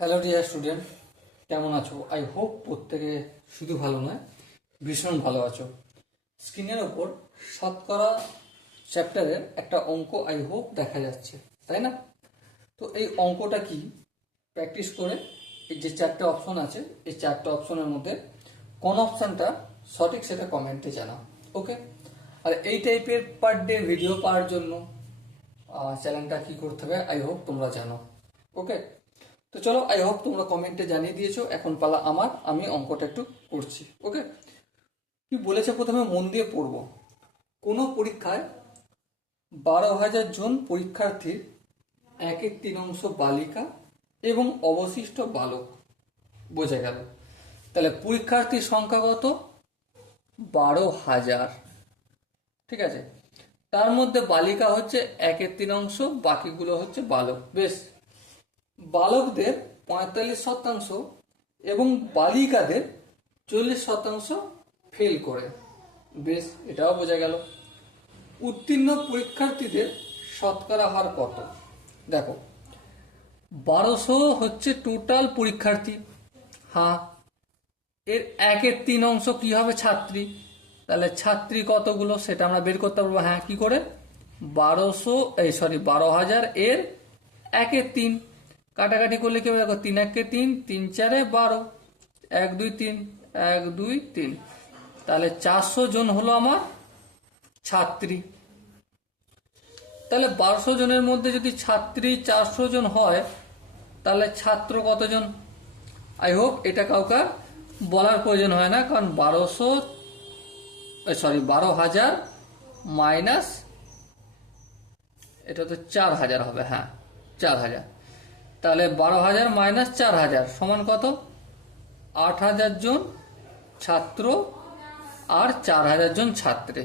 Hello dear student, কেমন আছো? I hope প্রত্যেকে শুধু ভালো নয়, ভীষণ ভালো আছো। স্ক্রিনের ওপর শতকরা চ্যাপ্টারের একটা অঙ্ক আই হোপ দেখা যাচ্ছে, তাই না? তো এই অঙ্কটা কি প্র্যাকটিস করে এই যে চারটে অপশন আছে, এই চারটে অপশনের মধ্যে কোন অপশনটা সঠিক সেটা কমেন্টে জানাও, ওকে? আর এই টাইপের পার ডে ভিডিও পাওয়ার জন্য চ্যানেলটা কি করতে হবে আই হোপ তোমরা জানো, ওকে? তো চলো, আই হোপ তোমরা কমেন্টে জানিয়ে দিয়েছো। এখন পালা আমার, আমি অঙ্কটা একটু করছি, ওকে? কি বলেছে প্রথমে মন দিয়ে পড়বো। কোনো পরীক্ষায় 12,000 জন পরীক্ষার্থীর 1/3 বালিকা এবং অবশিষ্ট বালক, বোঝা গেল। তাহলে পরীক্ষার্থীর সংখ্যা কত? 12,000, ঠিক আছে। তার মধ্যে বালিকা হচ্ছে 1/3, বাকিগুলো হচ্ছে বালক। বেশ, বালকদের 45% এবং বালিকাদের 40% ফেল করে। বেশ, এটাও বোঝা গেল। উত্তীর্ণ পরীক্ষার্থীদের শতকরা হার কত? দেখো, 1200 হচ্ছে টোটাল পরীক্ষার্থী। হ্যাঁ, এর 1/3 কি হবে? ছাত্রী। তাহলে ছাত্রী কতগুলো সেটা আমরা বের করতে পারবো। হ্যাঁ, কি করে? 12,000 এর 1/3 কাটাকাটি করলে কি হবে? দেখো, 3 1 3, 3 4 12, 1 2 3, 1 2 3। তাহলে 400 জন হলো আমার ছাত্রী। তাহলে 1200 জনের মধ্যে যদি ছাত্রী 400 জন হয়, তাহলে ছাত্র কতজন? আই হোপ এটা কাউকে বলার প্রয়োজন হয় না, কারণ 12,000 মাইনাস এটা তো 4,000 হবে। হ্যাঁ, 4,000। তাহলে 12,000 মাইনাস 4,000 সমান কত? 8,000 জন ছাত্র আর 4,000 জন ছাত্রী,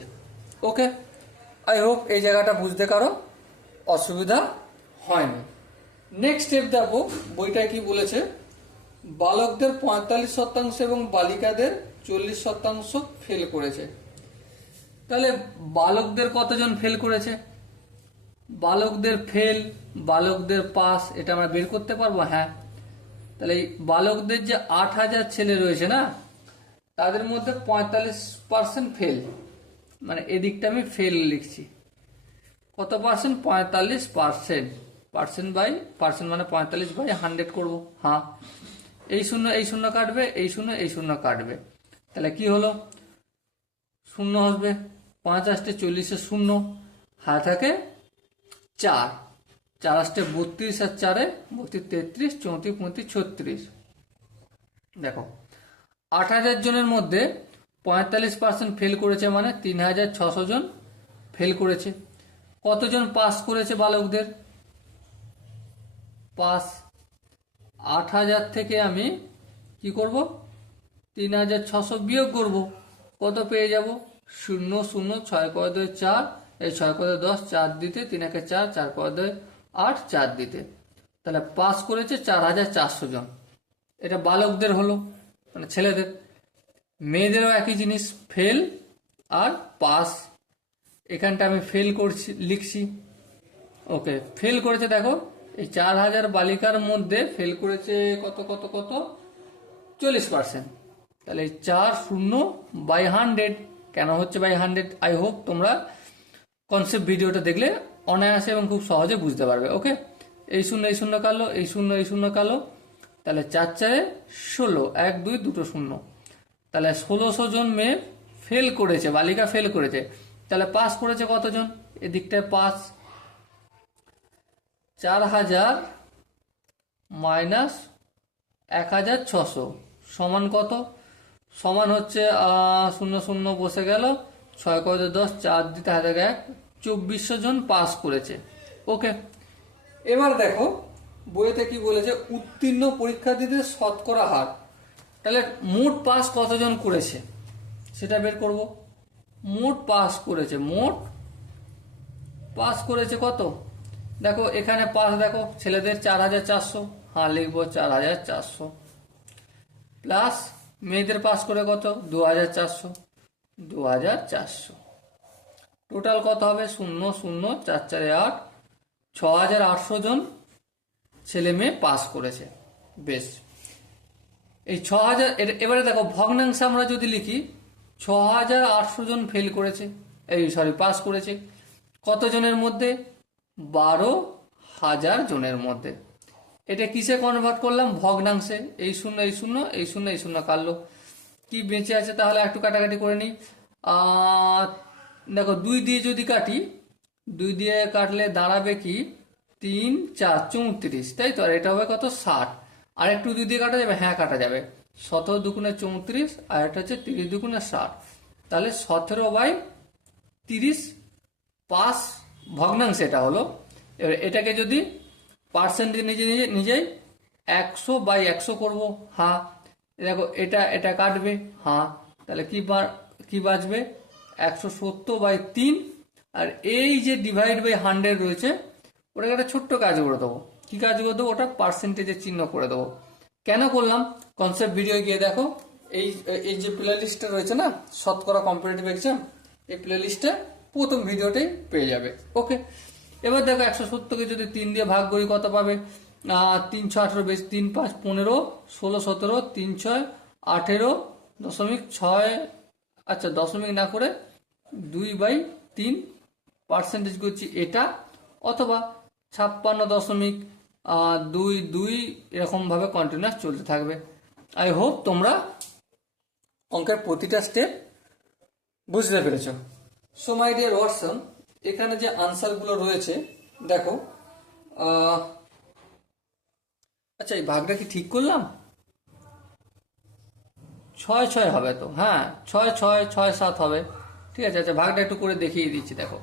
ওকে? আই হোপ এই জায়গাটা বুঝতে কারো অসুবিধা হয়নি। নেক্সট স্টেপ দেখো, বইটায় কি বলেছে। বালকদের 45% এবং বালিকাদের 40% ফেল করেছে। তাহলে বালকদের কতজন ফেল করেছে? বালকদের ফেল, বালকদের পাস, এটা আমরা বের করতে পারবো। হ্যাঁ, তাহলে এই বালকদের যে 8,000 ছেলে রয়েছে না, তাদের মধ্যে 45% ফেল, মানে এদিকটা আমি ফেল লিখছি। কত পার্সেন্ট? 45%। পার্সেন্ট বাই পার্সেন্ট মানে 45/100 করবো। হ্যাঁ, এই শূন্য এই শূন্য কাটবে, এই শূন্য এই শূন্য কাটবে। তাহলে কি হলো? শূন্য আসবে। 5 আসতে 40 শূন্য, হাতে থাকে 4, 4 আসতে 32 আর 4 32, 33, 34, 35, 36। দেখো, 8,000 জনের মধ্যে 45% ফেল করেছে, মানে 3,600 জন ফেল করেছে। কতজন পাস করেছে বালকদের? পাস 8,000 থেকে আমি কি করব? 3,600 বিয়োগ করব। কত পেয়ে যাব? 0 0, 6 × 2 4, এই 6 × 2 10, 4 দিতে, 3 1 4, 4 × 2 8, 4 দিতে। তাহলে পাস করেছে 4,400 জন। এটা বালকদের হলো, মানে ছেলেদের। মেয়েদেরও একই জিনিস, ফেল আর পাস। এখানটা আমি ফেল করছি, লিখছি। ওকে, ফেল করেছে। দেখো, এই 4,000 বালিকার মধ্যে ফেল করেছে কত কত কত? 40%। তাহলে 4/100 কেন হচ্ছে বাই 100? আই হোপ তোমরা কনসেপ্ট ভিডিওটা দেখলে অনায়াসে এবং খুব সহজে বুঝতে পারবে, ওকে? এই শূন্য এই শূন্য কালো, এই শূন্য এই শূন্য কালো। তাহলে 4 4 16, 1 2 দুটো শূন্য। তাহলে 1,600 জন মেয়ে ফেল করেছে, বালিকা ফেল করেছে। তাহলে পাস করেছে কতজন? এদিকটায় পাস 4,000 মাইনাস 1,600 সমান কত? সমান হচ্ছে 0 0 বসে গেল, 6 × 10, 4 দিতে হাতে 1, 2,400 জন পাস করেছে, ওকে? এবার দেখো, বইতে কি বলেছে? উত্তীর্ণ পরীক্ষার্থীদের শতকরা হার। তাহলে মোট পাস কতজন করেছে সেটা বের করব। মোট পাস করেছে, মোট পাস করেছে কত? দেখো, এখানে পাস দেখো, ছেলেদের 4,400, হ্যাঁ লিখবো 4,400, প্লাস মেয়েদের পাস করে কত? 2,400, 2,400। টোটাল কত হবে? 0 0, 4 4 8, 6,800 জন ছেলে মেয়ে পাস করেছে। বেশ, এই 6000 এবারে দেখো ভগ্নাংশে আমরা যদি লিখি 6800 জন ফেল করেছে, পাস করেছে কতজনের মধ্যে? 12,000 জনের মধ্যে। এটা কিসে কনভার্ট করলাম? ভগ্নাংশে। এই শূন্য এই শূন্য এই শূন্য এই শূন্য কাটলো, কি বেঁচে আছে তাহলে একটু কাটাকাটি করে নিই। দেখো 2 দিয়ে যদি কাটি, 2 দিয়ে কাটলে দাঁড়াবে কি 3 4 34, তাই তো। আর এটা হবে কত? 60। আর একটু 2 দিয়ে কাটা যাবে? হ্যাঁ কাটা যাবে। 17 দুগুণে 34 আর এটা হচ্ছে 30 দুগুণে 60, তাহলে 17/30 পাস ভগ্নাংশ এটা হলো। এবার এটাকে যদি পার্সেন্টেজ নিজেই 100/100 করব, হ্যাঁ। দেখো এটা কাটবে, হ্যাঁ। তাহলে কি বাঁচবে? 170/3। আর এই যে ডিভাইড বাই 100 রয়েছে, ওটাকে একটা ছোট্ট কাজ করে দেবো। কি কাজ করে দেবো? ওটা পার্সেন্টেজের চিহ্ন করে দেবো। কেন করলাম? কনসেপ্ট ভিডিও গিয়ে দেখো। এই যে প্লে লিস্টটা রয়েছে না, শতকরা কম্পিটিটিভ এক্সাম, এই প্লে লিস্টে প্রথম ভিডিওটাই পেয়ে যাবে। ওকে, এবার দেখো 170কে যদি 3 দিয়ে ভাগ করি কত পাবে? 3 6 18 বেশ 3 5 15 16 17 3 6 18.6, আচ্ছা দশমিক না করে 2/3 পার্সেন্টেজ করছি এটা, অথবা 56.22 এরকম ভাবে কন্টিনিউয়াস চলতে থাকবে। আই হোপ তোমরা অঙ্কের প্রতিটা স্টেপ বুঝতে পেরেছ। সো মাই ডিয়ার ওয়াটসন, এখানে যে আনসারগুলো রয়েছে দেখো, আচ্ছা এই ভাগটা কি ঠিক করলাম? 6 6 হবে তো, হ্যাঁ 6 6 6 7 হবে, ঠিক আছে। আচ্ছা ভাগটা একটু করে দেখিয়ে দিচ্ছি। দেখো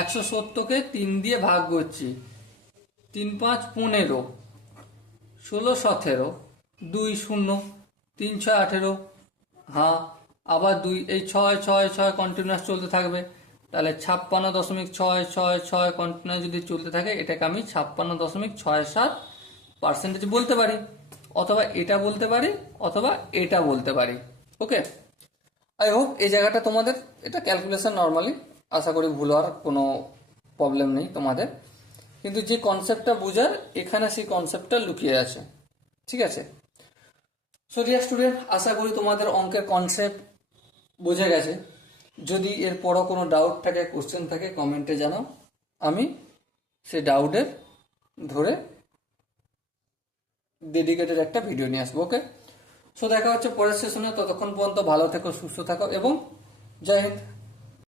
170কে 3 দিয়ে ভাগ করছি, 3 5 15 16 17 2 0 3 6 18, হ্যাঁ আবার 2, এই 6 6 6 কন্টিনিউয়াস চলতে থাকবে। তাহলে 56.666 কন্টিনিউয়াস যদি চলতে থাকে, এটাকে আমি 56.67 পার্সেন্টেজ বলতে পারি, অথবা এটা বলতে পারি, অথবা এটা বলতে পারি। ওকে, আই হোপ এই জায়গাটা তোমাদের, এটা ক্যালকুলেশন নর্মালি, আশা করি ভুল হওয়ার কোনো প্রবলেম নেই তোমাদের। কিন্তু যে কনসেপ্টটা বোঝার, এখানে সেই কনসেপ্টটা লুকিয়ে আছে, ঠিক আছে। সো ডিয়ার স্টুডেন্ট, আশা করি তোমাদের অঙ্কের কনসেপ্ট বোঝা গেছে। যদি এরপরও কোনো ডাউট থাকে, কোশ্চেন থাকে, কমেন্টে জানাও, আমি সেই ডাউটের ধরে ডেডিকেটেড একটা ভিডিও নিয়ে আসবো। ওকে, সো দেখা হচ্ছে পরের সেশনে। ততক্ষণ পর্যন্ত ভালো থেকো, সুস্থ থাকো এবং জয় হিন্দ।